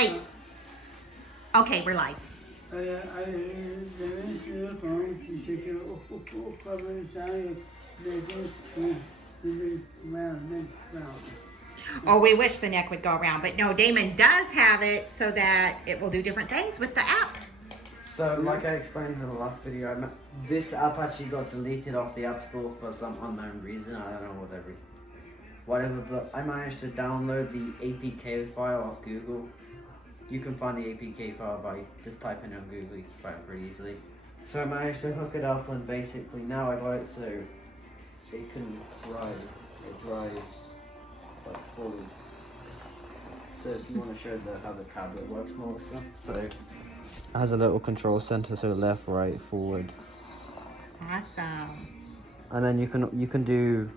Hey. Okay, we're live. Oh, we wish the neck would go around, but no, Damon does have it so that it will do different things with the app. So, like I explained in the last video, this app actually got deleted off the App Store for some unknown reason. I don't know whatever, but I managed to download the APK file off Google. You can find the APK file by just typing in on Google, you can find it pretty easily. So I managed to hook it up, and basically now I got it so it can drive. It drives like fully. So if you want to show how the tablet works more stuff, so it has a little control center, so left, right, forward. Awesome. And then you can do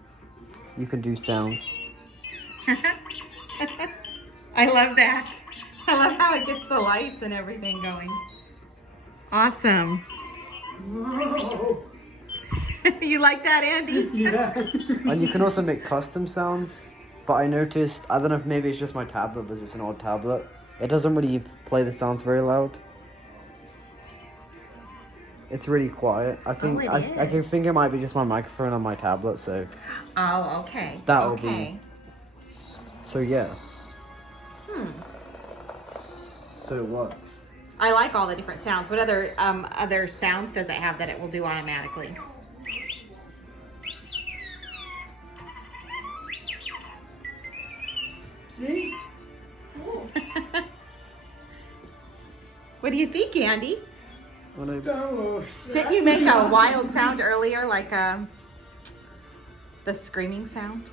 sounds. I love that. I love how it gets the lights and everything going. Awesome. Whoa. You like that, Andy? Yeah. And you can also make custom sounds. But I noticed, I don't know if maybe it's just my tablet, but it's an old tablet. It doesn't really play the sounds very loud. It's really quiet. I think I can think it might be just my microphone on my tablet, so. Oh, okay. That will okay. be. So yeah. So it works. I like all the different sounds. What other sounds does it have that it will do automatically? See? What do you think, Andy? Oh, Didn't you make a wild sound earlier, like the screaming sound?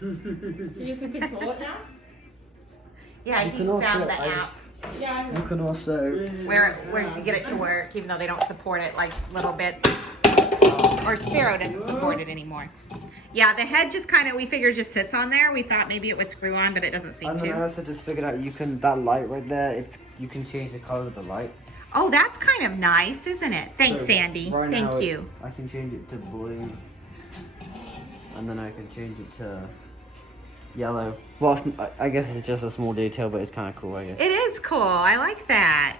You can control it now? Yeah, You he can also- found the I- app Yeah, I You know. can also. where you get it to work, even though they don't support it, like little bits. Or Sparrow doesn't support it anymore. Yeah, the head just kind of, we figured just sits on there. We thought maybe it would screw on, but it doesn't seem And then I to. also just figured out that light right there, you can change the color of the light. Oh, that's kind of nice, isn't it? Thanks, So Andy. right Thank now you. I can change it to blue. And then I can change it to yellow. Well, I guess it's just a small detail, but it's kind of cool, I guess. It is cool. I like that.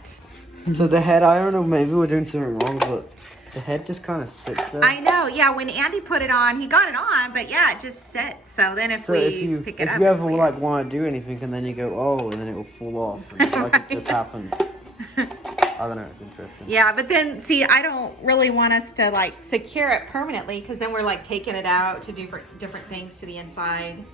So the head, I don't know, maybe we're doing something wrong, but the head just kind of sits there. I know. Yeah, when Andy put it on, he got it on, but yeah, it just sits. So then if So we if you pick it up, if you it's ever weird. like want to do anything and then you go, oh, and then it will fall off, and like it just happened. I don't know, it's interesting. Yeah, but then see, I don't really want us to like secure it permanently because then we're like taking it out to do different things to the inside.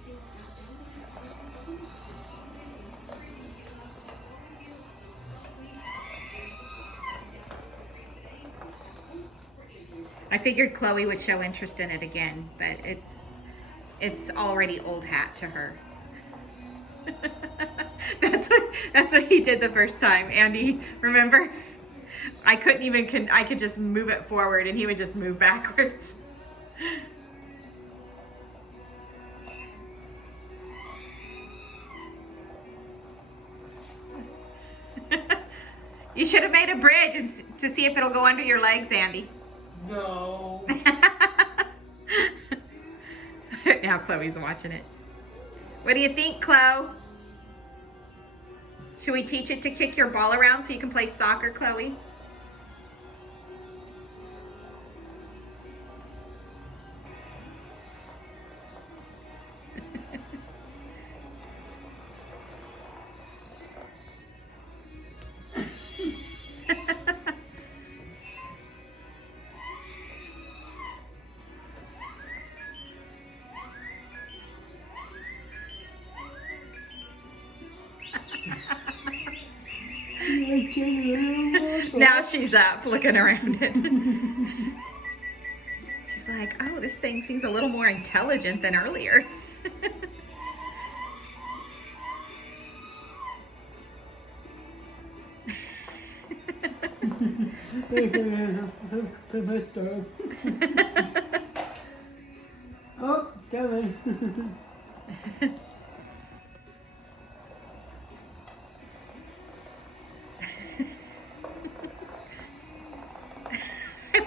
I figured Chloe would show interest in it again, but it's already old hat to her. That's what he did the first time, Andy. Remember? I could just move it forward and he would just move backwards. You should have made a bridge to see if it'll go under your legs, Andy. no. Now Chloe's watching it. What do you think, Chloe? Should we teach it to kick your ball around so you can play soccer, Chloe? Now she's up looking around it. She's like, oh, this thing seems a little more intelligent than earlier. Oh, Kevin.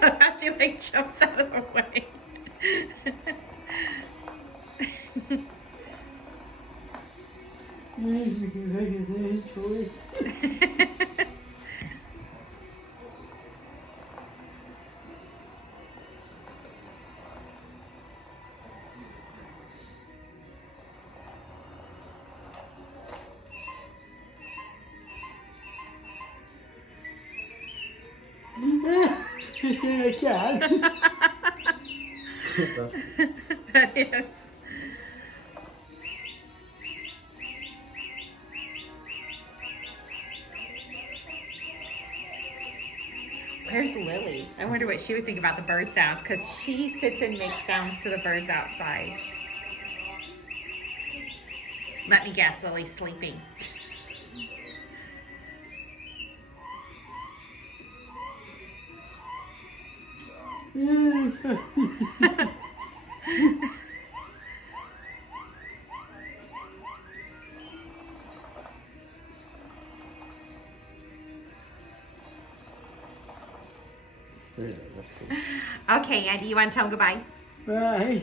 How'd you like jumps out of the way. Yes, because I can make a choice. I can. That's That is. Where's Lily? I wonder what she would think about the bird sounds, because she sits and makes sounds to the birds outside. Let me guess, Lily's sleeping. yeah, that's cool. Okay, Andy, you want to tell them goodbye? Bye.